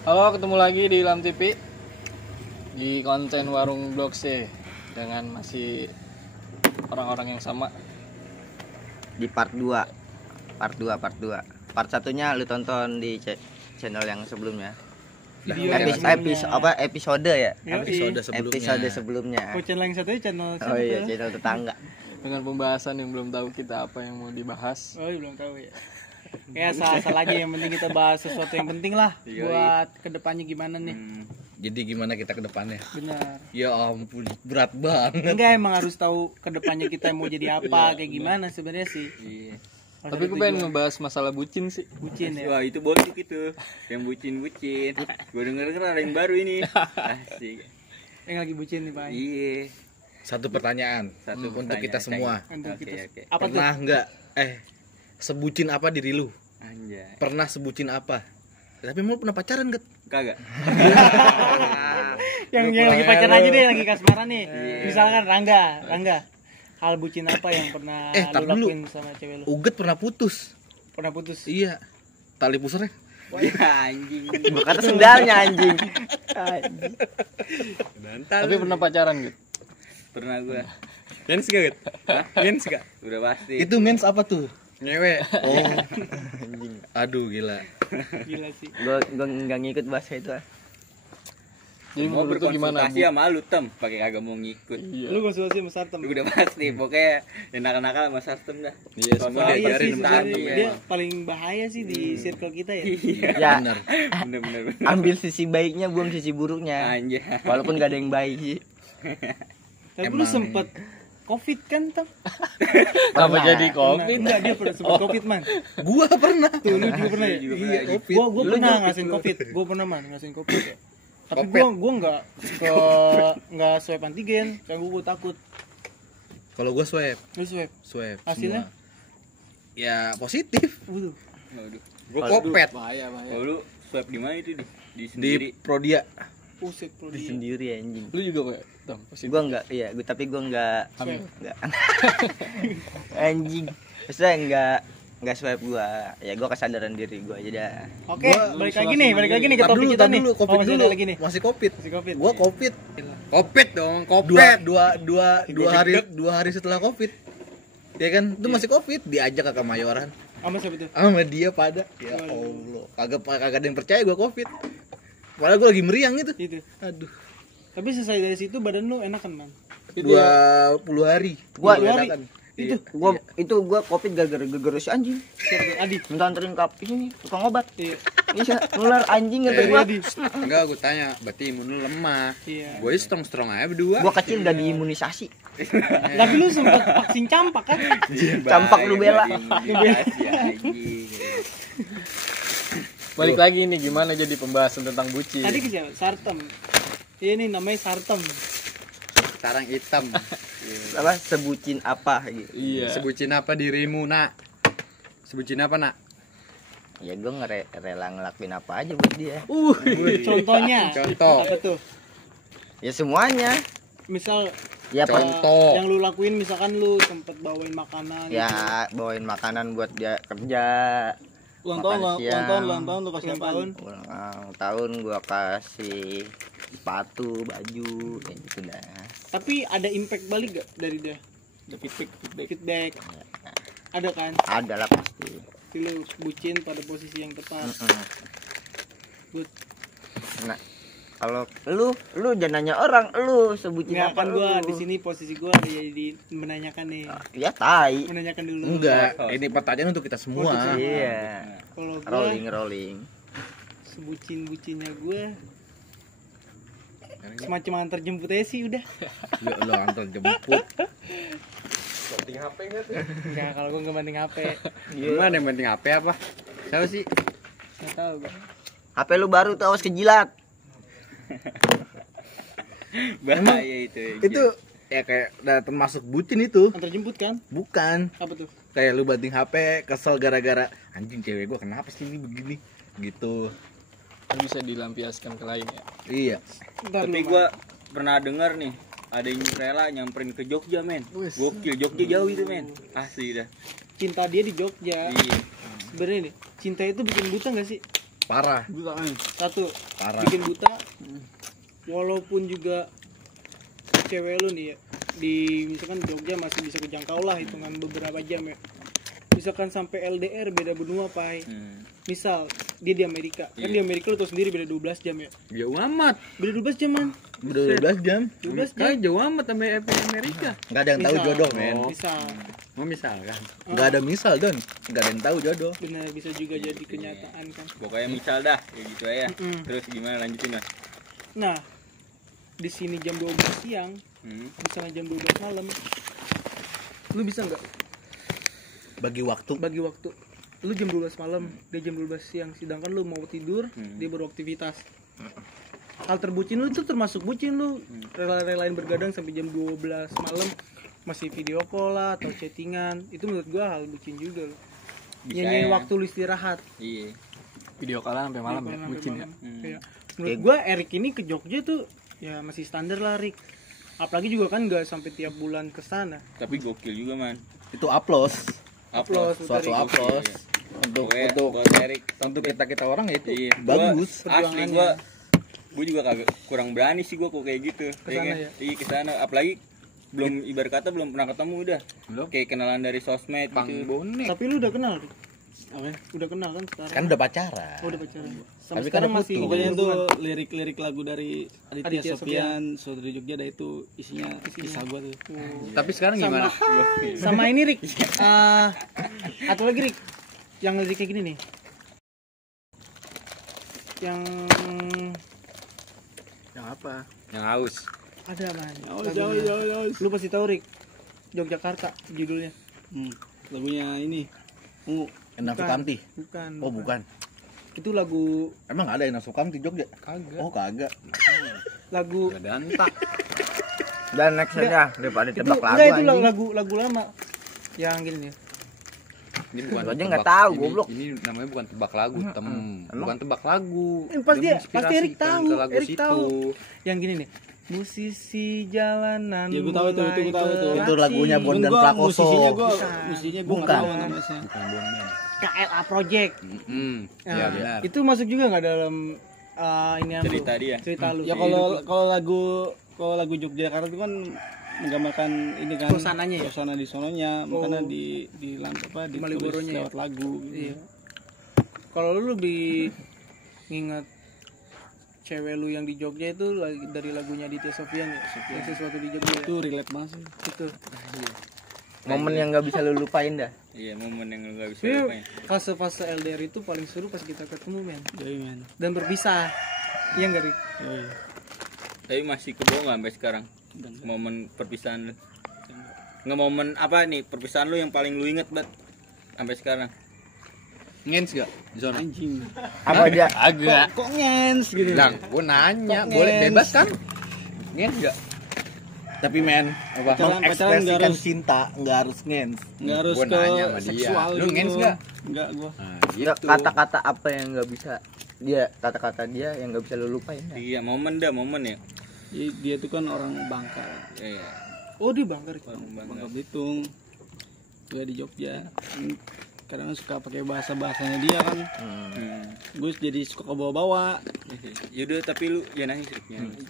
Halo, ketemu lagi di Ilham TV di konten Warung Blok C dengan masih orang-orang yang sama. Di part 2. Part satunya lu tonton di channel yang sebelumnya. Episode ya? Episode sebelumnya. Oh, channel yang satunya channel Oh iya, channel tetangga. Dengan pembahasan yang belum tahu kita apa yang mau dibahas. Oh, belum tahu ya. Ya asal lagi, yang penting kita bahas sesuatu yang penting lah buat kedepannya gimana nih. Jadi gimana kita ke depannya? Benar. Ya ampun, berat banget. Enggak, emang harus tahu kedepannya kita mau jadi apa, kayak gimana sebenarnya sih. Iya. Tapi gue pengen ngebahas masalah bucin sih. Bucin ya. Wah, itu bocil gitu. Yang bucin-bucin. Gue denger ada yang baru ini. Asik. Yang lagi bucin nih, Pak. Iya. Satu pertanyaan untuk pertanyaan, kita semua. Untuk kita. Oke. Apa tuh? Pernah nggak sebucin apa diri lu? Anjay. Pernah sebucin apa? Tapi mau pernah pacaran gak? Kagak. yang lagi pacaran aja deh, lagi kasmaran nih. Misalkan Rangga. Hal bucin apa yang pernah tar lu dulu. lakuin sama cewek lu? Uget pernah putus. Pernah putus? Iya. Tali pusarnya. Ya anjing. Gua kata sendalnya anjing. Tapi pernah pacaran gitu. Pernah gue. Mens gak? Get? Mens gak? Udah pasti. Itu mens apa tuh? Ngewe. Oh. Aduh gila. Gila sih. Gua enggak ngikut bahasa itu. Jadi mau menurut lu gimana? berkonsultasi sama lu tem, pakai kagak mau ngikut. Iya. Lu konsultasi sama Sartem. Udah pasti, pokoknya yang nakal-nakal sama Sartem dah. Iya, semua Soalnya Iya diajarin sih, sama sebenarnya Sartem, dia ya. paling bahaya sih di circle kita ya. Ya, Bener. Bener. ambil sisi baiknya, buang sisi buruknya. Anjay. Walaupun gak ada yang baik sih. Tapi lu sempet Covid kan, Tem? Apa Pernah. jadi covid? Enggak, dia pernah sempet Covid, man. Gua pernah. Tuh, lu juga pernah ya? Juga Iya, pernah Covid. Gua Lu pernah juga ngasihin Covid. Gua pernah, man, ngasihin Covid ya. Tapi Kopet. gua enggak swab antigen, karena gua takut. Kalau gua swab. Lu swab. Hasilnya? Semua. Ya positif. Waduh. Waduh. Gua kopet Bahaya. Oh, lu swab di mana itu di di sendiri? Prodia. Puset pro Di dia. sendiri anjing. Lu juga kayak Tom, positif. Gua enggak, iya, tapi gua enggak Hamil. anjing. Maksudnya enggak swipe gua. Ya gua kesadaran diri gua aja dah. Oke, Gua balik lagi nih ke Tar topik dulu, kita tar nih. dulu, covid masih dulu. ada lagi nih. Masih covid. Masih Covid. Gua covid. Kopet dong, kopet. Dua hari setelah covid. Ya kan, itu masih covid, diajak ke Kemayoran. Sama siapa tuh? Sama dia pada. Ya Allah, kagak ada yang percaya gua covid. Padahal gua lagi meriang itu. Itu. Aduh. Tapi selesai dari situ badan lu enakan, man. 20 hari. Gua- enakan. Itu. Gua Covid gara-gara si anjing. Siapa tuh? Adi. Minta anterin ke ini tukang obat. Iya. Bisa nular anjing ngetes gua. Adi. Enggak, gue tanya, berarti imun lu lemah. Iya. Gue strong aja berdua. Gua kecil udah diimunisasi. Tapi lu sempet vaksin campak kan? Campak lu bela. Balik lagi nih, gimana jadi pembahasan tentang bucin. Tadi ke siapa? Sartem. Iya nih namanya Sartem. Sarang hitam. Apa sebutin apa gitu. Iya. Sebutin apa dirimu, Nak? Sebutin apa, Nak? Ya gua rela ngelakuin apa aja buat dia. Contohnya. Contoh. Apa tuh? Ya semuanya. Misal Ya Contoh. yang lu lakuin, misalkan lu sempet bawain makanan gitu. ya bawain makanan buat dia kerja. Ulang makan siang. tahun lu kasih apaan? Ulang tahun gua kasih sepatu, baju, kayak gitu dah. Tapi ada impact balik gak dari dia? Ada Feedback. Ada kan? Ada lah pasti. Tapi lu bucin pada posisi yang tepat. Good. Nah, kalau lu jangan nanya orang, lu sebutin Nggak, apa kan lu? gua di sini posisi gua jadi menanyakan nih. Ya tai. Menanyakan dulu. Enggak, ini pertanyaan untuk kita semua. Iya. Kalau gua Rolling. sebucin-bucinnya gua semacam antar jemput aja sih udah. Ya lo antar jemput. Enggak, kalau gua nggak banding HP. Gimana yang penting HP apa? Siapa sih? Nggak tahu gua. HP lu baru tuh awas kejilat. Bahaya itu. Itu ya kayak udah termasuk bucin itu. Antar jemput kan? Bukan. Apa tuh? Kayak lu banting HP, kesel gara-gara anjing cewek gua kenapa sih ini begini gitu. Bisa dilampiaskan ke lain ya. Iya. Ntar Tapi lu, gue pernah denger nih, ada yang rela nyamperin ke Jogja, men. Gokil, Jogja jauh itu, men. Asli dah. cinta dia di Jogja. Iya. Sebenarnya nih, cinta itu bikin buta nggak sih? Parah, Buta kan. Satu, parah. bikin buta. Walaupun juga cewek lu nih ya, di misalkan Jogja masih bisa kejangkau lah hitungan beberapa jam ya. Misalkan sampai LDR beda benua pai. Misal dia di Amerika, kan di Amerika lu tau sendiri beda 12 jam ya. Jauh amat. Beda 12 jam man. Udah 12 jam. 12 jam. Kan jauh amat sampai Amerika. Enggak ada yang tahu Misal. jodoh, men. Misal. Oh misalkan. Enggak ada misal, Don. Enggak ada yang tahu jodoh. Benar bisa juga jadi kenyataan kan. Pokoknya misal dah, kayak gitu aja. Mm-mm. Terus gimana lanjutin Mas? Nah, di sini jam 12 siang, misalnya jam 12 malam, lu bisa nggak Bagi waktu. bagi waktu? Lu jam 12 malam, dia jam 12 siang, sedangkan lu mau tidur, dia baru aktivitas. Hal terbucin lu tuh termasuk bucin lu, rela-relain bergadang sampai jam 12 malam, masih video call lah atau chattingan, itu menurut gua hal bucin juga lu. Bisa Nyanyiin ya. waktu lu istirahat. Iya. Video callan sampai malam ya, Sampai bucin ya. malam. Iya. Menurut gua Erik ini ke Jogja tuh ya masih standar lah Rik. Apalagi juga kan nggak sampai tiap bulan ke sana. Tapi gokil juga man. Itu applause. Applause, Suatu Rik. applause. Untuk Pokoknya untuk buat Erik. untuk kita orang ya itu Iya. bagus. Asli gua juga kagak kurang berani sih gua kok kayak gitu. Kesana ya? Iya kesana. Apalagi belum ibarat kata belum pernah ketemu udah. Kayak kenalan dari sosmed gitu. Tapi lu udah kenal Rik? Udah kenal kan sekarang? Kan udah pacaran. Oh, udah pacaran. Sampai Tapi kan sekarang udah masih putus. Pokoknya itu hubungan. lirik-lirik lagu dari Aditya Aditya Sofyan, Saudari Jogja, ada itu isinya kisah gua tuh. Tapi sekarang gimana? Sama ini Rik. Atau lagi Rik. Yang liriknya gini nih. Yang apa? Yang haus. ada man. Jauh. Lu pasti tahu Rik. Yogyakarta judulnya. Lagunya ini. Ungu. Endang Sukamti. Bukan. Oh, bukan. Itu lagu Emang ada Endang Sukamti Jogja? Kagak. Oh, kagak. lagu Dantak. Dan nextnya daripada itu tebak lagu enggak itu anjing. lagu lama. Yang gini nih. Ini bukan Lu aja nggak tahu, goblok. Ini namanya bukan tebak lagu, Emang? bukan tebak lagu. Pasti Dia Erik tahu. menginspirasikan ke lagu Erik situ. tahu. Yang gini nih. Musisi jalanan. Ya, gua tahu itu, mulai gua tahu itu. beraksi. Itu lagunya Bondan Gua Prakoso. musisinya Bukan. nggak Bukan. tahu namanya. KLA Project. Ya Nah, benar. itu masuk juga nggak dalam ini yang Cerita lu? dia. Cerita lu. Ya kalau lagu Yogyakarta itu kan menggambarkan ini kan Suasananya ya? suasana di sononya, makanya di Malioboro-nya ya? lewat lagu gitu. Iya. Kalau lu lebih nginget cewek lu yang di Jogja itu dari lagunya Aditya Sofyan ya? Yang sesuatu di Jogja ya? Itu relate banget sih. Itu. Momen yang nggak bisa lu lupain dah. Iya, momen yang lu gak bisa Tapi lupain. fase-fase LDR itu paling seru pas kita ketemu men. Jadi men. Dan berpisah. Iya nggak Rik? Yoi. Tapi masih kebawa nggak sampai sekarang? Momen perpisahan lu. Nggak momen apa nih perpisahan lu yang paling lu inget banget sampai sekarang? Ngens gak? Zona. Anjing. Apa aja? Agak. Kok ngens gitu. Lang, gua nanya, Kok boleh ngens? bebas kan? Ngens gak? Tapi men, apa? Pacaran nggak Mengekspresikan harus- cinta nggak harus ngens. Enggak harus Gua ke nanya sama dia. seksual Lu gitu. ngens nggak? Enggak gua. Nah, Nggak, gitu. kata-kata apa yang nggak bisa kata-kata dia yang nggak bisa lu lupain dah. Iya, momen ya. Jadi dia tuh kan orang Bangka. Iya. Oh di Bangka Rik. Bangka Belitung. Gue di Jogja. Kadang suka pakai bahasanya dia kan. Gue jadi suka ke bawa-bawa. Yaudah, tapi lu jangan nangis Rik, jangan nangis.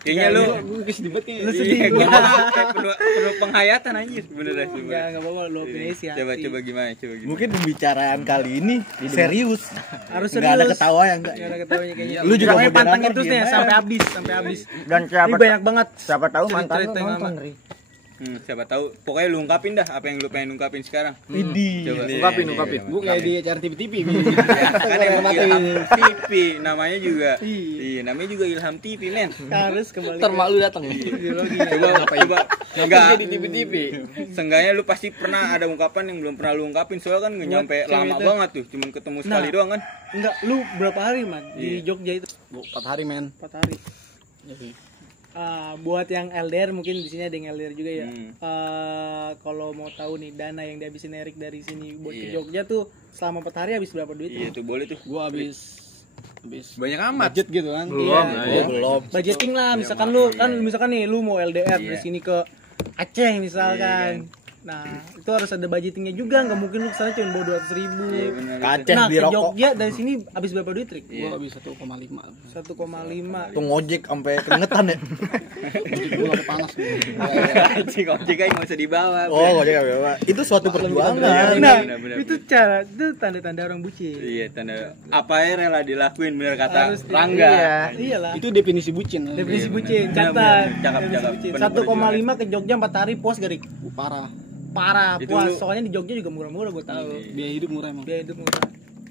Kayaknya lu Gue kesedih banget Lu kayaknya. sedih. Iya, gua kayak perlu penghayatan anjir, bener dah. Nggak apa-apa lu opini sih. Coba gimana? Mungkin pembicaraan kali ini serius. Harus Nggak ada serius. ketawa ya enggak? Nggak ada ketawanya kayaknya. Lu juga Pokoknya mau pantangin diantar, terus nih gimana? sampai habis. Dan Ini siapa banyak banget. siapa tahu mantan lu cerita yang nonton, lama. Ri. Siapa tahu. Pokoknya lu ungkapin dah apa yang lu pengen ungkapin sekarang. Widih. Coba Ungkapin. Gue kayak di acara TV-TV. Ya, kan emang Ilham TV namanya juga. Iya, namanya juga Ilham TV, men. Harus kembali. Ntar mak lu datang. Coba enggak Jadi TV. Seenggaknya lu pasti pernah ada ungkapan yang belum pernah lu ungkapin. Soalnya kan nggak nyampe cewek lama itu. banget tuh, cuman ketemu sekali Nah. doang kan. Enggak, lu berapa hari man di Iya. Jogja itu? 4 hari men. 4 hari. Buat yang LDR mungkin di sini ada yang LDR juga ya. Kalau mau tahu nih dana yang dihabisin Erik dari sini buat ke Iya. Jogja tuh selama 4 hari habis berapa duit? Iya tuh boleh tuh. Gue habis Banyak amat. budget gitu kan. Iya. Belum. Budgeting lah, misalkan lu kan misalkan nih lu mau LDR Iya. dari sini ke Aceh misalkan. Nah, itu harus ada budgetingnya juga, nggak mungkin lu kesana cuma bawa 200.000. Iya benar. Kaces Nah, di ke rokok. Jogja dari sini habis berapa duit, Trik? Gua habis 1,5. 1,5. Tuh ngojek sampai keringetan ya. Gua lagi panas gitu. Anjing ojek aja enggak usah dibawa. Oh, ngojek apa? Itu suatu perjuangan. Nah, benar. itu cara, itu tanda-tanda orang bucin. Iya, tanda apa ya rela dilakuin bener kata Harus Rangga. Iya. Iyalah. Itu definisi bucin. Definisi Iya, bucin, benar, catat. benar. Cakep, Definisi cakep. bucin. Benar, 1,5 ke Jogja 4 hari puas garik. Parah. Parah, Itu puas. lu- Soalnya di Jogja juga murah-murah gue tahu. Biaya hidup murah emang. Biaya hidup murah.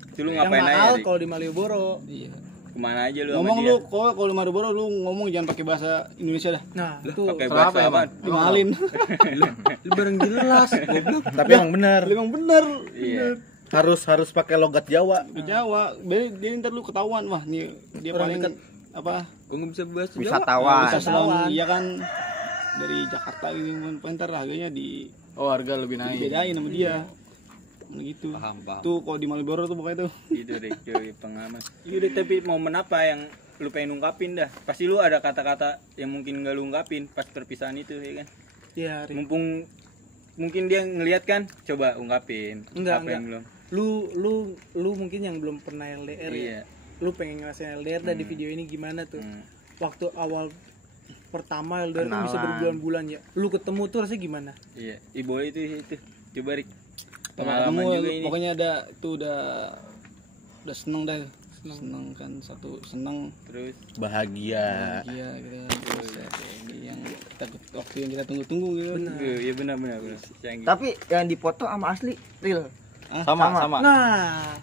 Itu lu Yang ngapain aja? mahal Dik? kalau di Malioboro. Iya. Kemana aja lu sama Ngomong dia? lu kalau di Mariboro lu ngomong jangan pakai bahasa Indonesia dah. Nah, itu Pakai Kenapa bahasa emang? apa? Dimahalin. lu bareng jelas, goblok. Tapi yang benar Emang bener. Iya. harus pakai logat Jawa. Ke Jawa, dia ntar lu ketahuan wah nih dia Orang paling dekat. apa? Gua enggak bisa bahasa Jawa. Wisatawan. Bisa Wisatawan. selang iya kan dari Jakarta ini ntar harganya Oh, harga lebih naik. dibedain sama dia. Gitu. Paham. Tuh kalau di Malioboro tuh pokoknya tuh. Gitu deh, cuy, pengalaman. Iya deh, tapi momen apa yang lu pengen ungkapin dah? Pasti lu ada kata-kata yang mungkin enggak lu ungkapin pas perpisahan itu, ya kan? Iya, Rik. Mumpung mungkin dia ngelihat kan, coba ungkapin. Enggak, apa yang belum. Lu mungkin yang belum pernah LDR Iya. ya. Lu pengen ngerasain LDR dan di video ini gimana tuh? Waktu awal pertama LDR tuh bisa Kenalan. berbulan-bulan ya. Lu ketemu tuh rasanya gimana? Iya, ibu itu. Coba Rik. Sama Pengalaman ketemu juga ini. pokoknya ada tuh udah seneng dah. Seneng kan satu seneng Terus Bahagia. iya gitu kan. Terus ya, ini yang kita waktu yang kita tunggu-tunggu gitu. iya benar. Yang Tapi yang dipoto sama asli real. Sama. Nah,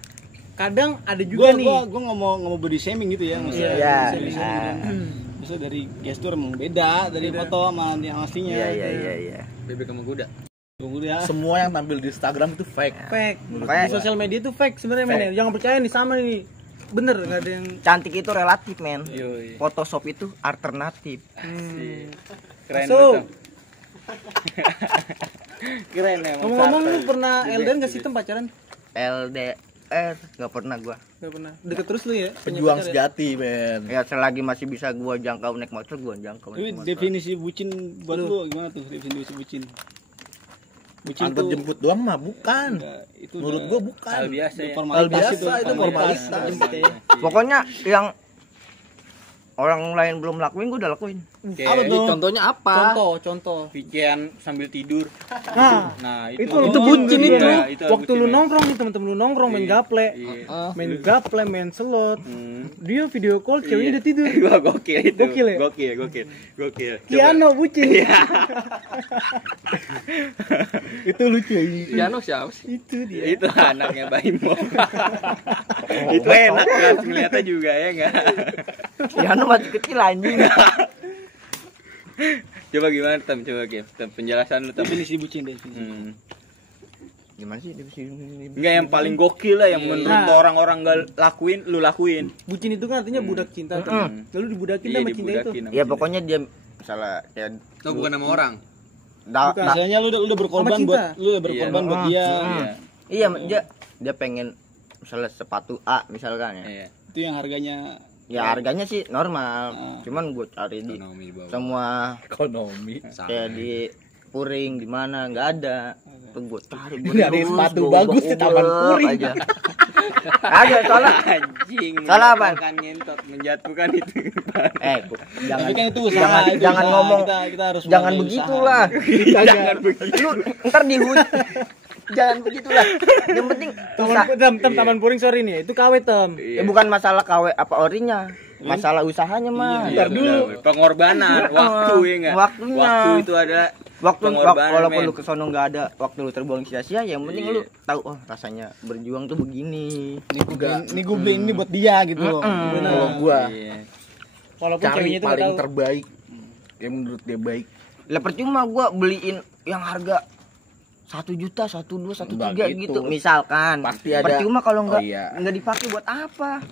kadang ada juga nih. Gua nggak mau body shaming gitu ya maksudnya. Iya. Body shaming gitu. Maksudnya dari gestur emang beda dari foto sama yang aslinya. Iya. bebek sama kuda. Tunggu ya. Semua yang tampil di Instagram itu fake. Fake. Makanya- Di sosial media tuh fake sebenarnya men. Jangan percaya nih sama nih. Bener nggak ada yang Cantik itu relatif, men. Yoi. Photoshop itu alternatif. Keren So, lu, Tam. Keren ya. ngomong-ngomong lu pernah LDR nggak sih Tem pacaran? LDR nggak pernah gua. Nggak pernah. Deket terus lu ya? Punya Pejuang pacar ya? sejati, men. Ya selagi masih bisa gua jangkau naik motor, gua jangkau. Tapi naik motor. definisi bucin buat lu gimana tuh definisi bucin? Bucin Antar tuh jemput doang mah bukan. enggak, itu Menurut udah- gua bukan. Hal biasa ya. Hal biasa itu formalitas. Pokoknya yang orang lain belum lakuin gua udah lakuin. Kayak Contohnya apa? Contoh. pikiran sambil tidur. Nah, Itu itu bucin Iya, itu. itu Waktu bucin, lu men. nongkrong nih temen-temen lu nongkrong main gaple. Iya. Main gaple, main slot. Hmm. Dia video call ceweknya udah tidur. Wah, gokil itu. Gokil ya? Gokil. Coba. Kiano bucin. Itu lucu ya. Piano siapa sih? Itu dia. Itu anaknya Baimo. Itu enak langsung lihatnya juga ya enggak? Ya nu masih kecil anjing. Coba gimana Tam? Coba Kim. Tam, penjelasan lu Tam. definisi bucin deh. Gimana sih definisi? Enggak yang paling gokil lah yang menurut Nah. orang-orang enggak lakuin, lu lakuin. Bucin itu kan artinya budak cinta kan. Lalu dibudakin Iya, sama cinta itu. dibudakin sama Ya cinta. pokoknya dia misalnya kayak Oh, bukan sama orang. Bukan. Misalnya lu udah berkorban Sama buat cinta. lu udah berkorban Iya. buat dia. Iya. iya dia pengen misalnya sepatu A misalkan ya. Iya. Itu yang harganya Ya harganya sih normal. Cuman gue cari di Ekonomi di bawah. semua Ekonomi. kayak di Puring di mana nggak ada. Tuh gue cari gue Nyari sepatu bagus di Taman Puring. aja. Ada soalnya Anjing. Salah apa? Kan ngentot menjatuhkan itu. jangan tapi kan itu usaha, itu jangan usaha. ngomong kita harus jangan mulai begitulah. Jangan begitu. Lu ntar dihujat. Jangan begitulah. Yang penting Taman Puring sorry nih, itu KW Tem. ya bukan masalah KW apa orinya. Masalah usahanya mah. Iya, benar. Pengorbanan waktu ya enggak? Waktunya. Waktu itu ada Walaupun men. lu kesono nggak ada waktu lu terbuang sia-sia, yang penting Iya. lu tahu oh rasanya berjuang tuh begini. Ini gue beli ini buat dia gitu loh. Kalau gua Iya. Walaupun cari ceweknya itu nggak paling tahu. terbaik yang menurut dia baik. Lah percuma gua beliin yang harga 1 juta, 1, 2, 1, 3 Enggak gitu. gitu. Misalkan. Pasti ada. Percuma kalau Oh, nggak iya. nggak dipakai buat apa?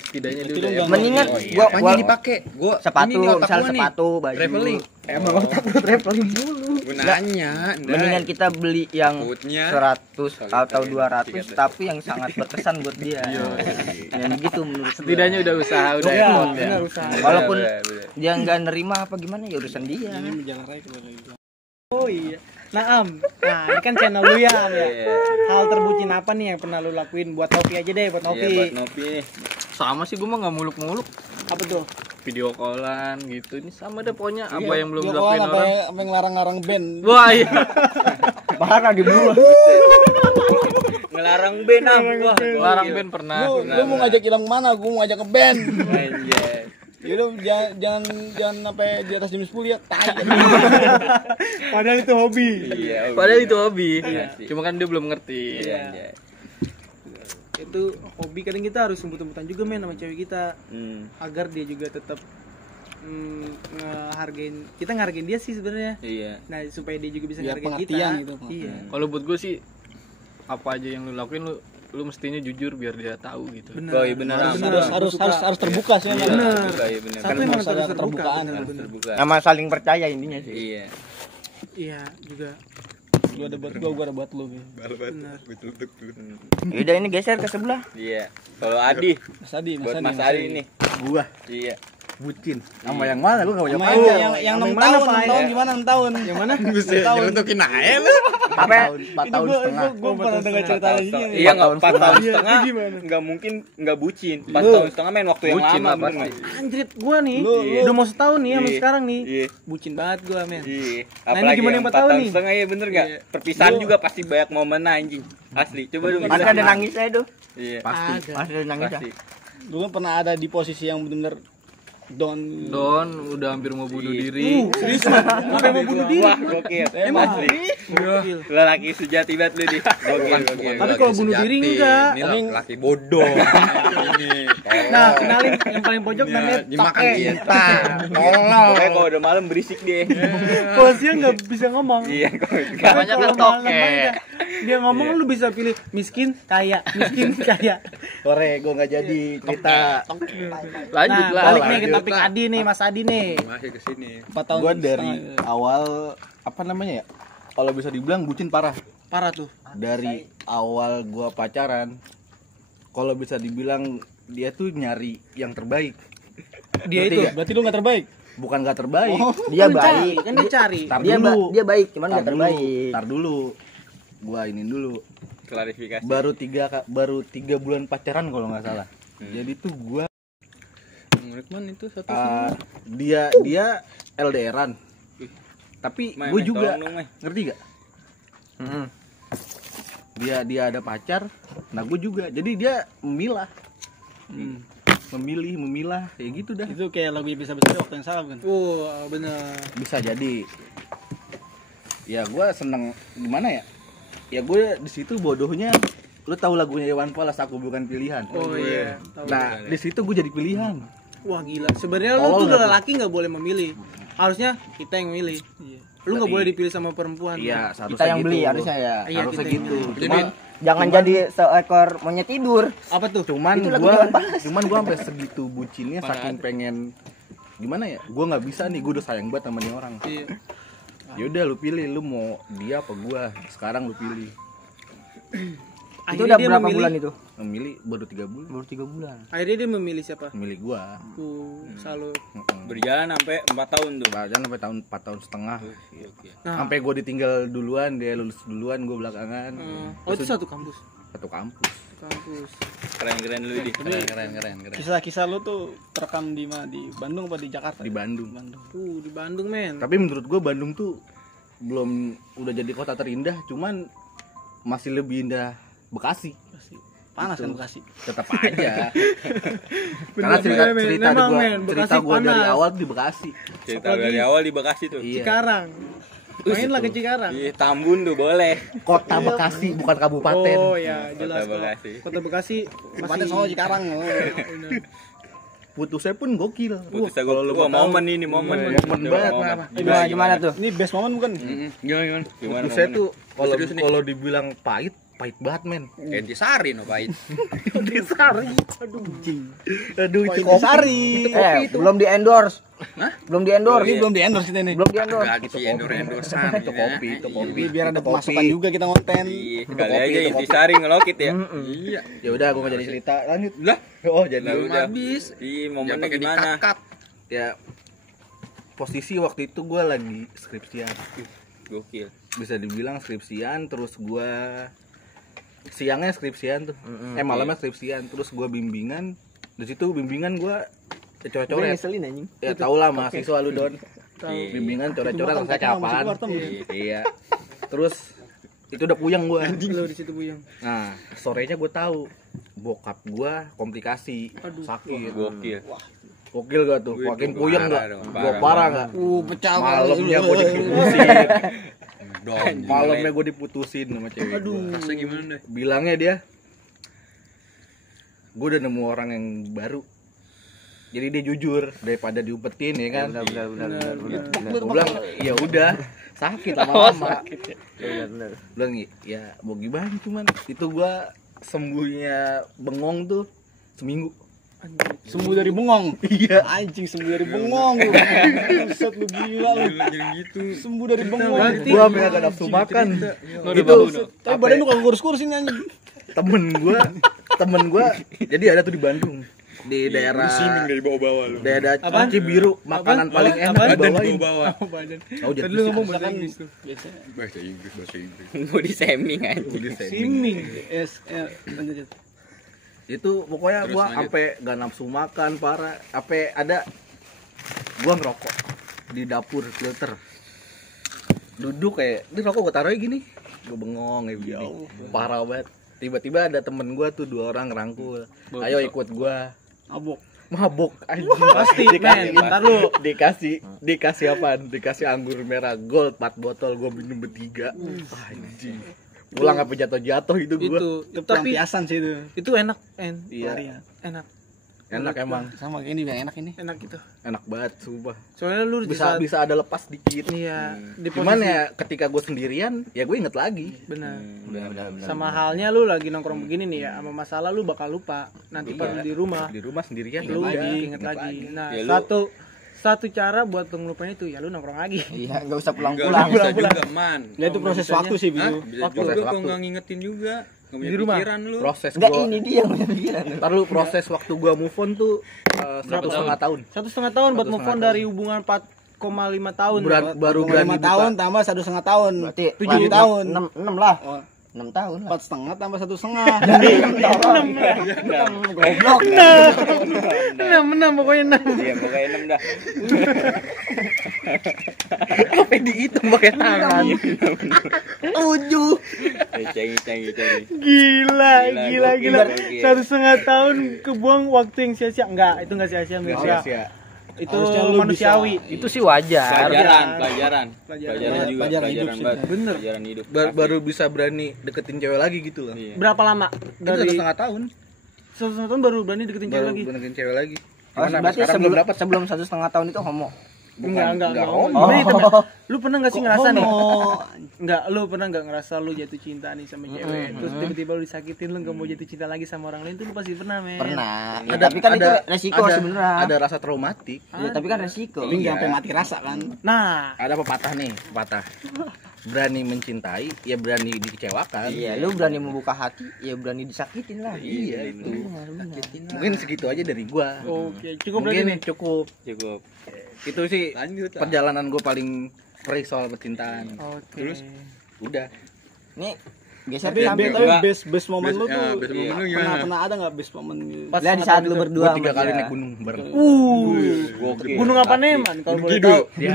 Setidaknya dia Itu udah lu nggak Mendingan Oh, iya. gua Apanya dipakai? Gua sepatu, ini nih otak misal gua nih. sepatu, baju. Traveling. Emang otak lu traveling dulu. Gua nanya, Mendingan kita beli yang Takutnya 100 Soalnya atau tadi 200 tiga tapi yang sangat berkesan buat dia. Yang begitu menurut gua. setidaknya udah usaha, udah Iya, effort ya. benar usaha. Walaupun Bener. dia nggak nerima apa gimana ya urusan dia. Ini menjalar aja kalau gitu. Oh iya. Naam. Nah, ini kan channel lu ya. Iya. Hal terbucin apa nih yang pernah lu lakuin buat Novi aja deh, buat Iya, Novi. buat Novi nih. Sama sih gue mah nggak muluk-muluk. Apa tuh? Video callan gitu. Ini sama deh pokoknya apa yang belum Gua dilakuin kawan orang. apa yang larang-larang band. Wah iya. Parah di bawah. Ngelarang band am. Wah, Larang band pernah. Lu mau ngajak Ilham kemana? Gua mau ngajak ke band. Anjay. Yaudah jangan sampai di atas jam 10 ya. Tai. Padahal itu hobi. Iya. Padahal itu hobi. Iya sih. Cuma kan dia belum ngerti. Iya, anjay. Itu hobi, kadang kita harus sembut-sembutan juga men sama cewek kita agar dia juga tetap ngehargain dia sih sebenarnya. Iya. Nah, supaya dia juga bisa Biar ngehargain kita. pengertian gitu. Iya. Kalau buat gue sih apa aja yang lu lakuin lu mestinya jujur biar dia tahu gitu. Benar. Oh, iya benar. Harus terbuka sih emang. Bener. Iya benar. Satu Kan emang harus harus ada terbuka. keterbukaan. bener. Terbuka. Sama saling percaya intinya sih. Iya. Iya, juga. Lu ada buat gua ada buat lu. Benar. Yaudah ini geser ke sebelah. Iya. Kalau Adi, Mas Adi, buat Mas Adi ini. Gua Iya. bucin. Sama yang mana lu enggak Sama punya yang 6 mana, tahun, Pak? 6 tahun gimana 6 tahun? Yang mana? tahun. Nyentuhin aja lu. 4 tahun setengah. Gua pernah dengar cerita ini. Iya, enggak 4 tahun Iya, setengah. itu gimana? Enggak mungkin enggak bucin. 4 tahun setengah main waktu yang Bucin lama lah bener pasti. nggak? Anjrit, gua nih Lu- udah mau setahun nih sama Iya. sekarang nih. Iya. Bucin banget gua, men. Iya. Nah, ini Apalagi gimana yang yang 4 4 tahun tahun nih? setengah ya bener enggak? Iya. Perpisahan juga pasti banyak momen anjing. Asli. Coba dong. Pasti ada nangisnya itu. Iya. Pasti ada nangisnya. Pasti. Gua kan pernah ada di posisi yang benar-benar don Udah hampir mau bunuh diri. Serius, sampai mau bunuh diri. Wah, gokil. Emang? Asli. Gokil. Lelaki sejati banget lu nih. Gokil. Tapi kalau bunuh diri enggak. Ini laki bodoh. Nah, kenalin yang paling pojok namanya Dimakan Toke. kita. Pokoknya kalau udah malam berisik deh. Kalau siang nggak bisa ngomong. Iya, kalau Namanya kan Kalau malam Toke. aja. Dia ngomong lu bisa pilih miskin, kaya, miskin, kaya. Sore gua enggak jadi cerita. Lanjut Nah, lah. balik nih ke lanjut topik Adi nih, Mas Adi nih. Masih ke sini. 4 tahun. Gua dari setengah. awal apa namanya ya? Kalau bisa dibilang bucin parah. Parah tuh. Dari awal gua pacaran, kalau bisa dibilang dia tuh nyari yang terbaik. Dia Ngerti itu nggak? Berarti lu enggak terbaik. Bukan gak terbaik. Dia kan cari, baik. kan dia cari. Tar Dia dulu. dia baik, cuman Tar enggak dulu. terbaik. Tar dulu. Gua iniin dulu. klarifikasi. Baru 3 bulan pacaran kalau nggak salah. Jadi tuh gua Rekman itu satu dia LDRan. Tapi gue juga ngerti gak? Dia ada pacar, nah gue juga. Jadi dia memilah. Memilah kayak gitu dah. Itu kayak lagu bisa besar waktu yang salah kan. Bener. Bisa jadi. Ya gue seneng gimana ya? Ya gue di situ bodohnya. Lu tahu lagunya Iwan Fals, Aku Bukan Pilihan. Oh iya. Tahu. Nah di situ gue jadi pilihan. Wah gila. Sebenarnya lu Tolol tuh nggak tuh? lelaki nggak boleh memilih. Harusnya kita yang memilih. Lu nggak Berarti- boleh dipilih sama perempuan. Iya, Kita yang beli harusnya ya. Iya, harusnya kita yang gitu. beli. Cuma, Jangan jadi seekor monyet tidur. Apa tuh? cuman Itu lagu gua Iwan Fals. sampai segitu bucinnya saking pengen gimana ya? Gua nggak bisa nih, gua udah sayang banget sama nih orang. Iya. Yaudah lu pilih, lu mau dia apa gua? Sekarang lu pilih. Itu Akhirnya udah dia berapa memilih- bulan itu? Memilih baru 3 bulan. Baru 3 bulan. Akhirnya dia memilih siapa? Memilih gua. Salut. berjalan sampai 4 tahun tuh. Bahkan sampai 4 tahun setengah. Nah. Sampai gua ditinggal duluan, dia lulus duluan, gua belakangan. Oh itu satu kampus. Satu kampus. Kampus. Keren-keren lu di. Keren. Kisah-kisah lu tuh terekam di mana? Di Bandung apa di Jakarta? Di Bandung. Di Bandung men. Tapi menurut gua Bandung tuh belum udah jadi kota terindah, cuman masih lebih indah Bekasi. Panas Gitu. kan Bekasi. Tetap aja. Karena cerita men. cerita Memang, gua men. cerita Bekasi gua dari panas. awal di Bekasi. Cerita Apalagi- dari awal di Bekasi tuh. Iya. Cikarang. Mainlah ke Cikarang. Iya, Tambun tuh boleh. Kota Bekasi bukan kabupaten. Oh ya jelas Kota kok. Bekasi. Kota Bekasi Tempatnya sama Cikarang. Oh. Bener. Putusnya pun gokil. Putus Wah, kalau lu gua mau tahu, momen ini momen. momen banget, Pak. Gimana tuh? Ini best moment bukan? Gimana? Putusnya tuh kalau dibilang pahit banget men. Intisari no pahit. Intisari. Aduh, itu Intisari. Belum di endorse. Belum di endorse. Ini belum di endorse kita nih. Belum di endorse. Gitu endorse-endorsean. Itu kopi, itu kopi. Ini biar ada Itu kopi. pemasukan juga kita konten. Iya, kali aja Intisari ngelokit ya. Iya. Ya udah, gua nggak jadi cerita. Lanjut. Lah, Oh, jadi lah udah. habis. Iya, momennya gimana? Ya posisi waktu itu gua lagi skripsian. Gokil. Bisa dibilang skripsian, terus gua siangnya skripsian tuh. Malamnya skripsian, terus gua bimbingan. Di situ bimbingan gua coret-coret. Ngeselin anjing. Ya tau lah mahasiswa lu Don. Iya. Bimbingan coret-coret selesai kapan. Iya. Terus itu udah puyeng gua. Lo di situ puyeng. Nah, sorenya gua tahu bokap gua komplikasi, sakit. Gokil. Gokil gak tuh? Wih, Makin itu puyeng parah gak? dong, Gua parah. parah gak? Pecah Malamnya gua diputusin. Dong. Malamnya gua diputusin sama cewek. Aduh. Rasanya gimana deh? Bilangnya dia, gua udah nemu orang yang baru. Jadi dia jujur daripada diumpetin ya kan. Benar. Gua bilang ya udah sakit lama-lama. Benar. Bilang ya mau gimana cuman itu gua sembuhnya bengong tuh seminggu. Sembuh dari bengong. Iya. Anjing sembuh dari bengong. Buset lu gila lu. Jangan gitu. Sembuh dari bengong. Gua sampai kagak nafsu makan. Itu Tapi badan lu kagak kurus-kurus ini anjing. temen gua jadi ada tuh di Bandung di daerah dari bawah-bawah lu. daerah Cibiru makanan paling enak dibawain. Bawah. Tahu jadi Lu ngomong bahasa Inggris tuh. Bahasa Inggris. Mau di seming aja. Siming. Lanjut. Itu pokoknya Terus gua lanjut. sampai gak nafsu makan parah, sampai ada gua ngerokok di dapur filter. Duduk kayak, ini rokok gua taruhnya gini. Gua bengong kayak begini. Parah banget. Tiba-tiba ada temen gua tuh 2 orang ngerangkul. Ayo ikut gua. Mabok anjing. Pasti, men. Ntar lu. Dikasih apaan? Dikasih anggur merah gold 4 botol, gua minum bertiga. Anjing. Pulang apa jatuh-jatuh itu gua. Itu Tapi pelampiasan sih itu. itu enak, Iya. enak. Enak emang. Sama kayak ini bilang enak ini. Enak gitu. Enak banget sumpah. Soalnya lu di saat Bisa ada lepas dikit. iya, di Cuman posisi- ya ketika gue sendirian, ya gue inget lagi. benar. Benar. Sama halnya lu lagi nongkrong begini nih ya, sama masalah lu bakal lupa. Nanti pas lu di rumah, Di rumah sendirian lu ya udah, inget lagi. Nah, Ya, lu- satu cara buat ngelupain itu ya lu nongkrong lagi. Iya, enggak usah Enggak pulang-pulang. bisa juga, man. Ya itu proses waktu sih Hah? itu. Bisa Waktu. juga kalau Waktu. nggak ngingetin juga. Nggak punya Di rumah? pikiran lu. Proses Enggak gue. ini dia yang punya pikiran. Ntar lu proses waktu gue move on tuh 1,5 tahun. 1,5 tahun buat move on dari hubungan 4,5 tahun. Baru berani 5 tahun buka. tambah 1,5 tahun. Berarti 7 tahun. 6 lah. Oh, 6 tahun lah. 4,5 tambah 1,5. Goblok. Menang pokoknya 6. Iya, pokoknya 6 dah. Apa dihitung pakai tangan? 7. Canggih. Gila. Gila. 1,5 tahun kebuang waktu yang sia-sia. Enggak, itu enggak sia-sia, Nggak Mirsa. sia-sia. Itu Harusnya lu manusiawi. Itu sih wajar. Pelajaran juga. Pelajaran hidup Pelajaran sih. banget. Bener. Pelajaran hidup. Baru bisa berani deketin cewek lagi gitu loh. Iya. Berapa lama Itu dari 1,5 tahun. 1,5 tahun baru berani deketin cewek Baru lagi? deketin cewek lagi. Oh, Cuman berarti sekarang belum dapat. sebelum 1,5 tahun itu homo. Enggak. homo. Ini lu pernah enggak sih ngerasa nih? Homo. Enggak, lu pernah enggak ngerasa lu jatuh cinta nih sama cewek, terus tiba-tiba lu disakitin, lu enggak mau jatuh cinta lagi sama orang lain, tuh lu pasti pernah, men. Pernah. Ya, tapi kan itu resiko sebenarnya. Ada rasa traumatik. Ya, tapi kan resiko. Tapi nggak sampai mati rasa kan. Nah, Ada pepatah nih, pepatah. Berani mencintai, ya berani dikecewakan. Iya, lu berani membuka hati, ya berani disakitin lah. Iya itu. Benar. Mungkin segitu aja dari gua. oke, cukup berarti Mungkin nih. cukup. Cukup. Itu sih Lanjut lah. perjalanan gue paling perih soal percintaan. Oke. Terus? Udah. Nih, geser Tapi ke samping. best moment lu tuh best moment lu gimana? pernah ada nggak best moment gitu? Pas Lihat di saat lu Gue berdua 3 sama kali dia. naik gunung bareng. Gokil. Gunung apa nih, Man? Kalau boleh tahu. Ya.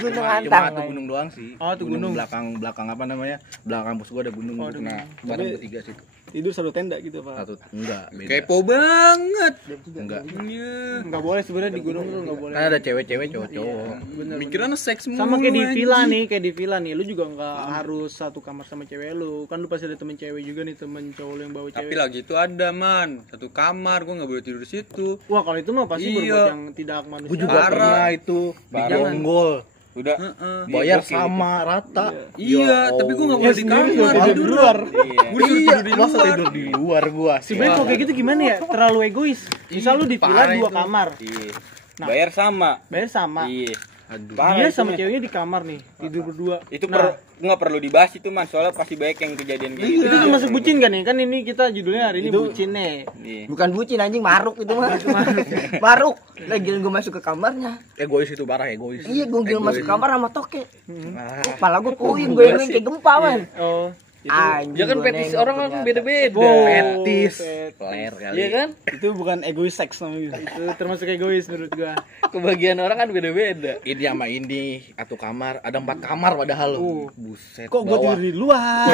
Gunung Cuma Antang. satu gunung doang sih. Oh, tuh gunung. belakang apa namanya? Belakang kampus gua ada gunung. Oh, Gua ada kena gunung. bareng Tapi- bertiga situ. Tidur satu tenda gitu, Pak. Satu enggak, beda. Kepo banget. Enggak. Iya. Enggak boleh sebenarnya di gunung tuh enggak boleh. Kan ada cewek-cewek, cowok-cowok. Bener. Mikirannya seks mulu. Sama kayak di anjing. villa nih, lu juga nggak harus satu kamar sama cewek lu. Kan lu pasti ada temen cewek juga nih, temen cowok lu yang bawa Tapi cewek. lagi itu ada, man. Satu kamar, gua nggak boleh tidur di situ. Wah, kalau itu mah pasti Iya. berbuat yang tidak manusia. Gua juga Parah. pernah itu di Parah. Jonggol. Udah. Bayar Gokil. sama rata. Iya, tapi gua nggak boleh di kamar tidur tidur. di luar. Iya. Gua disuruh Iya, tidur di masa luar. tidur di luar gua. Sebenarnya kalau kayak gitu gimana ya? Terlalu egois. Misal lu di villa Parah 2 itu. kamar, Iya. Nah. Bayar sama. bayar sama. Iya. Aduh. Parah Dia itu, sama men. ceweknya di kamar nih, tidur berdua. Itu Nah, nggak perlu dibahas itu mas, soalnya pasti banyak yang kejadian kayak itu gitu. termasuk bucin kan nih? Kan ini kita judulnya hari ini bucin nih. Iya. Bukan bucin anjing, maruk itu mah. Maruk. Lagi gue masuk ke kamarnya. Egois itu parah, egois. Iya, gue gila masuk kamar sama toke. Ah, Kepala gue puyeng, gue yang kayak gempa man. Oh, Anjing. Ya kan gua fetis nengok orang kan ternyata. beda-beda. fetis. Peler kali. Iya kan? Itu bukan egois seks namanya. itu termasuk egois menurut gua. Kebagian orang kan beda-beda. Ini sama ini satu kamar, ada 4 kamar padahal. Buset. Kok gua bawah. tidur di luar?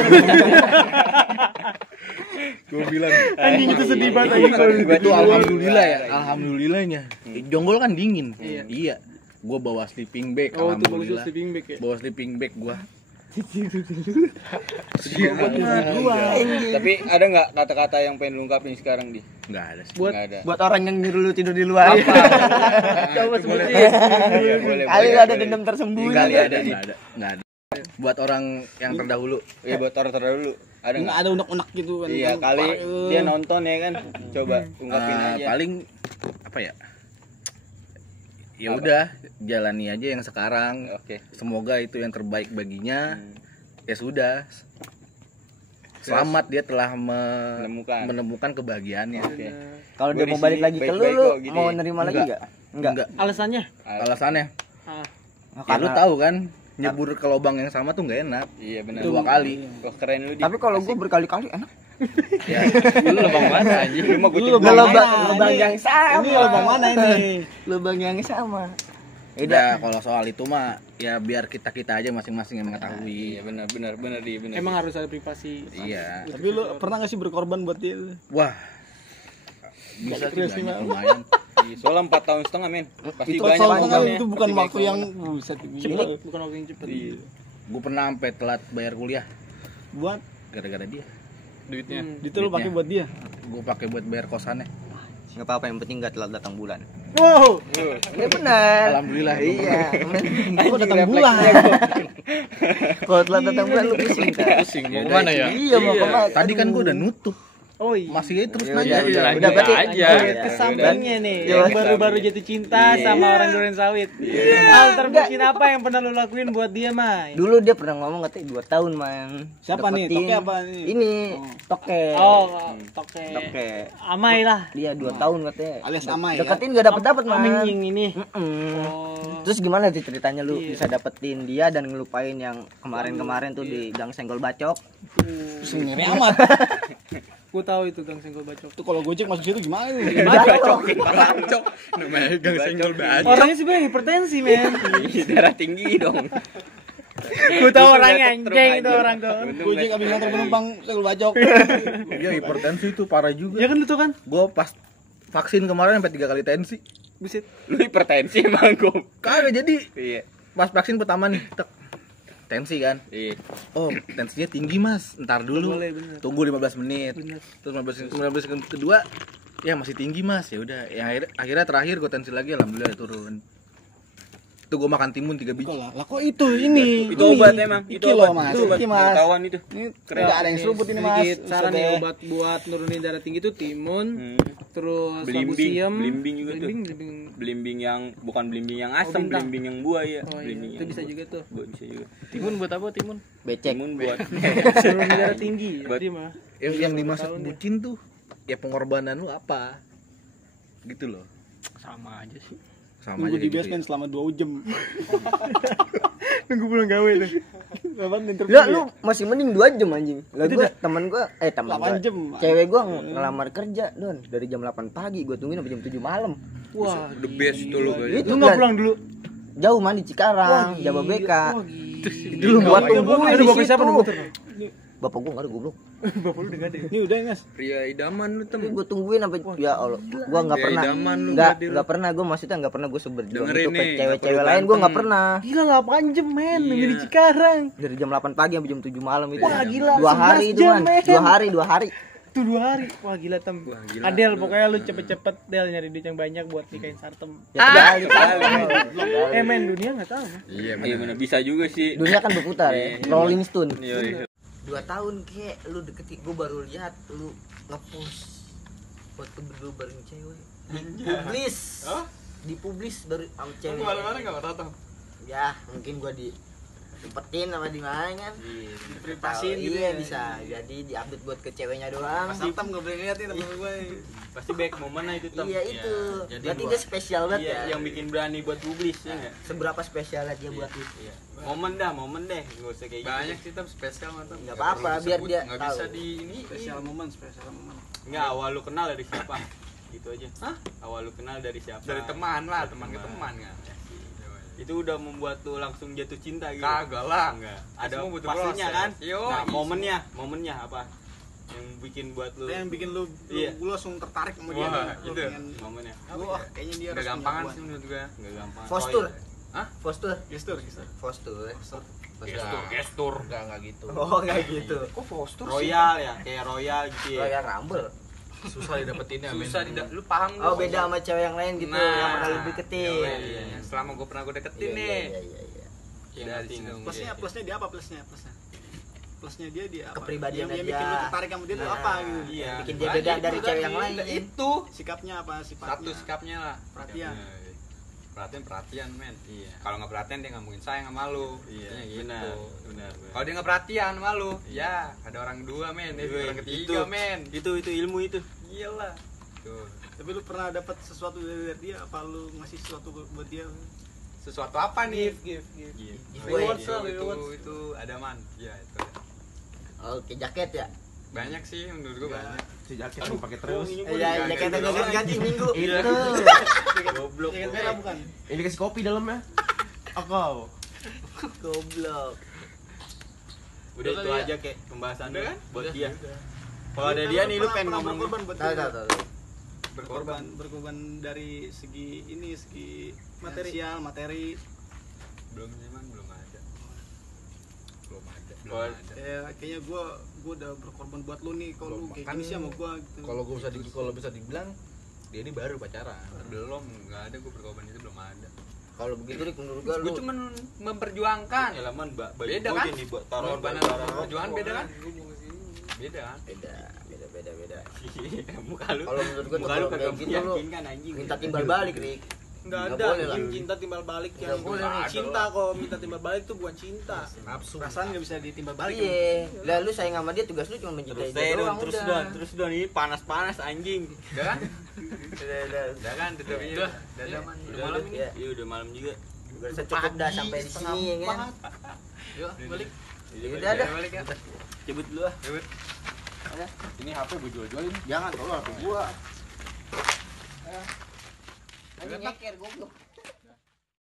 Gua bilang Anjing itu sedih banget anjing kalau itu alhamdulillah ya, alhamdulillahnya. Jonggol kan dingin. Iya. Gua bawa sleeping bag, Oh, itu bagus alhamdulillah. sleeping bag ya. Bawa sleeping bag gua. Tapi ada nggak kata-kata yang pengen lu ungkapin sekarang di? Enggak ada sih. Buat Nggak ada. Buat orang yang nyuruh lu tidur di luar. Coba sebutin. Iya boleh. Kali boleh, ada boleh. dendam tersembunyi. Enggak ada, enggak ada. Enggak ada. Buat orang yang terdahulu. Iya buat orang terdahulu. Ada Nggak nggak? ada unek-unek gitu kan. Iya Kan kali parah. dia nonton ya kan. Coba ungkapin aja. Paling apa ya? Ya udah, jalani aja yang sekarang. Oke. Semoga itu yang terbaik baginya. Ya sudah. Selamat dia telah menemukan kebahagiaannya. Oke. Kalau Gua dia di mau balik sini lagi ke lu, baik-baik lu kok, gini. mau nerima lagi Enggak. enggak? Enggak. Alasannya? Alasannya, Ah, ya lu tahu kan, nyebur ke lubang yang sama tuh nggak enak. Iya benar. 2 kali. Wah keren lu di. Tapi kalau gue berkali-kali enak. Ya, Lu lubang mana anjing? Lu mah Lu kucing lubang Lubang, mana? lubang yang sama. Ini lubang mana ini? Lubang yang sama. udah kalau soal itu mah ya biar kita aja masing-masing yang Iya mengetahui. benar di benar. emang harus ada privasi. Iya. Tapi lu pernah gak sih berkorban buat dia? Wah. Bisa sih Serius nih, banyak, Mak. lumayan. Soalnya 4 tahun setengah men. Pasti Itu banyak soal banget. itu bukan waktu yang buset Cepet, bukan waktu yang cepet. Iya. Gue pernah sampai telat bayar kuliah buat gara-gara dia. Duitnya. itu lu pakai buat dia. Gue pakai buat bayar kosannya. Enggak apa-apa, yang penting enggak telat datang bulan. Wow. Ini benar. Alhamdulillah. Iya. Kok datang bulan? Kalau telat datang bulan lu pusing kan. Pusing mau kemana ya? Iya, mau kemana? Tadi kan gue udah nutup. Oh iya. Masih aja terus Ya nanya. udah, lanjut udah berarti aja. Ke sampingnya nih, Iya. yang baru-baru jatuh cinta sama orang Duren Sawit. Hal terbucin apa yang pernah lu lakuin buat dia, Mai? Dulu dia pernah ngomong katanya 2 tahun, Man. Siapa nih? Deketin. Toke apa nih? Ini Toke. Oh, toke. Toke. Amai lah. Dia 2 tahun katanya. Alias Amai ya? Deketin gak dapet-dapet, Man. Aming ini. Mm-mm. Terus gimana sih ceritanya lu bisa dapetin dia dan ngelupain yang kemarin-kemarin tuh di Gang Senggol Bacok? Sendiri amat. Gue tahu itu Gang Senggol Bacok. Tuh kalau Gojek masuk situ gimana? Bacokin. Bacok. Namanya gang senggol bacok. Orangnya sebenarnya hipertensi, men. Darah tinggi dong. Gue tahu orangnya anjing itu orang tuh. Gojek abis nganter penumpang senggol bacok. Iya, hipertensi itu parah juga. Ya kan lu tuh kan? Gue pas vaksin kemarin sampai 3 kali tensi. Buset. Lu hipertensi emang gue. Kagak jadi Iya. pas vaksin pertama nih, tek. Tensi kan. Iya. Oh, tensinya tinggi, Mas. Ntar dulu. Boleh, bener. Tunggu 15 menit. Bener. Terus 15 menit kedua, ya masih tinggi, Mas. Ya udah, yang akhirnya terakhir gue tensi lagi, alhamdulillah turun. Itu gue makan timun 3 biji. Lah kok itu ini? Itu obat emang. Iki Itu loh, obat. Mas. Itu obat Iki, Mas. pengetahuan itu. Ini enggak ada yang seruput ini, Mas. Sedikit saran nih Buset, obat buat nurunin darah tinggi itu timun, terus Belimbing. labusiem, Belimbing juga tuh. belimbing. Belimbing yang bukan belimbing yang asam, bintang. belimbing yang buah ya. Oh iya, Belimbing itu yang bisa buah. juga tuh. Buah bisa juga. Timun buat apa timun? Becek. Timun buat Nurunin darah tinggi. Buat- Jadi mah. Yang dimaksud tahun ya. bucin tuh, ya pengorbanan lu apa? Gitu loh. Sama aja sih. Sama Nunggu aja di kayak gitu. basement selama 2 jam. Nunggu pulang gawe tuh. Kapan interview? Ya lu masih mending 2 jam anjing. Lah gua temen gua temen 8 gua. jam. Cewek gua ngelamar kerja, Don. Dari jam 8 pagi gua tungguin sampai jam 7 malam. Wah, the best itu lu guys. Itu lu nggak kan pulang dulu? jauh man di Cikarang, Jababeka. Wah, gila. Dulu gua tungguin Aduh, di bapak siapa situ. nomor motor? Bapak gua enggak ada goblok. Bapak lu udah gak ada. Ini udah, Mas. Pria idaman lu tem. Tapi gua tungguin sampai ya Allah. Gua enggak Ya, pernah. idaman lu Enggak, berarti lu. enggak pernah gua maksudnya enggak pernah gua seberjuang Dengerin itu ke nih, cewek-cewek nggak perlu lain gua enggak ganteng. pernah. Gila 8 jam men, Iya. di Cikarang. Dari jam 8 pagi sampai jam 7 malam itu. Wah, gila, 2 hari 11 itu jam, man. men. 2 hari. Tuh 2 hari. Wah gila tem. Wah, gila. Adel pokoknya lu cepet-cepet Del nyari duit yang banyak buat nikahin Sartem. Ya kebalik. Men dunia enggak tahu. Iya benar bisa juga sih. Dunia kan berputar ya. Rolling Stone. Iya. 2 tahun kek lu deketin gua baru lihat lu nge-post foto berdua bareng cewek. Publis. Dipublis baru sama cewek. Enggak datang. ya mungkin gua diumpetin sama di mana kan. Privasin gitu Iya ya. bisa. Jadi diupdate buat ke ceweknya doang. Pas Tam nggak boleh lihat nih temen gue. Pasti back momennya itu Tam. Iya itu. jadi Berarti gua- dia spesial banget Iya, ya. yang bikin berani buat publis ya enggak? Seberapa spesialnya dia buat lu? Iya. Momen deh, enggak usah kayak Banyak gitu. sih Tam spesial mantap. Nggak apa-apa, biar dia nggak tahu. bisa di ini. Spesial momen. Enggak, awal lu kenal dari siapa? Gitu aja. Hah? Awal lu kenal dari siapa? Dari teman lah, Dari teman ke teman kan. Itu udah membuat lu langsung jatuh cinta gitu. Kagak lah. Enggak. Ada Ada butuh pastinya proses. kan? Yo, Nah, iya, momennya apa? Yang bikin buat lu Yang bikin lu Iya. lu langsung tertarik sama dia. Wah, Lu itu. pengen, momennya. wah kayaknya dia Udah harus gampangan punya sih menurut gua. Enggak gampang. Postur. Hah? Postur. Gestur. Postur. Gestur. Enggak gitu. Oh enggak gitu. Kok postur Royal ya, kayak royal gitu ya. Royal Rumble. susah didapetinnya Susah tidak lu paham Oh gua. beda sama cewek yang lain gitu Nah, yang pernah lu deketin. Iya, selama gua pernah gua deketin Iya, nih. iya, iya, iya. Yang Dari ngerti sini. nggak? Plusnya dia apa plusnya? Plusnya dia apa? Kepribadiannya yang dia. bikin lu tertarik sama dia tuh apa gitu? Iya. Bikin dia beda dari cewek yang lain. Itu Sikapnya apa? satu Sifatnya. sikapnya lah. Perhatian. Perhatian men. Iya. Kalau nggak perhatian dia nggak mungkin sayang sama lu. Iya, Intinya gitu. benar. Kalau dia nggak perhatian sama lu, ya ada orang kedua men, orang ketiga men. Itu ilmu itu. Iyalah. Tuh. Tapi lu pernah dapat sesuatu dari dia? Apa lu ngasih sesuatu buat dia? Sesuatu apa nih? Giveaway. Itu ada man. Ya itu. Oke, jaket ya. Banyak sih menurut gua banyak. Si jaket lu pakai terus. Iya, jaketnya ganti minggu. Iya. Itu. Goblok. Jaket merah bukan? Ini kasih kopi dalamnya. Oh, Goblok. Udah itu aja kayak pembahasan Udah kan? buat dia. Kalau ada dia nih lu pengen Pernah ngomong berkorban buat Tahu dia? tahu. Berkorban dari segi materi. Belum ada. Belum ada. Kalau- Kayaknya gua udah berkorban buat lu nih. Kalau lu kayak Kan gini sih sama gua gitu. kalau bisa dibilang dia ini baru pacaran. Belum, nggak ada gua berkorban itu belum ada. Kalau begitu Rik, menurut gua lu Gua cuma memperjuangkan. Ya laman baju Beda gua kan? aja nih buat taruh Pengorbanan barang. perjuangan beda kan? Beda kan? beda. Muka lu. Kalau menurut gua tuh muka lu kalau kagak kayak gitu lu meyakinkan anjing. minta timbal balik, Rik. Nggak Nggak ada boleh lah. yang cinta timbal balik Nggak yang boleh, Rik. cinta kok minta timbal balik tuh bukan cinta. Nafsu. Perasaan nggak bisa ditimbal balik. Iya. Lah lu sayang sama dia, tugas lu cuma mencintai Terus dia doang terus udah. don ini panas anjing. Udah kan? Udah. Udah kan tutupnya. Udah man. Udah malam ini. Ya, Iya udah malam juga. udah cukup dah sampai di sini ya kan. Yuk, balik. Udah dah. Balik ya. Cabut dulu ah. Cabut. Ini HP gue jual-jualin. Jangan tolong HP gua. Anjing nyeker goblok.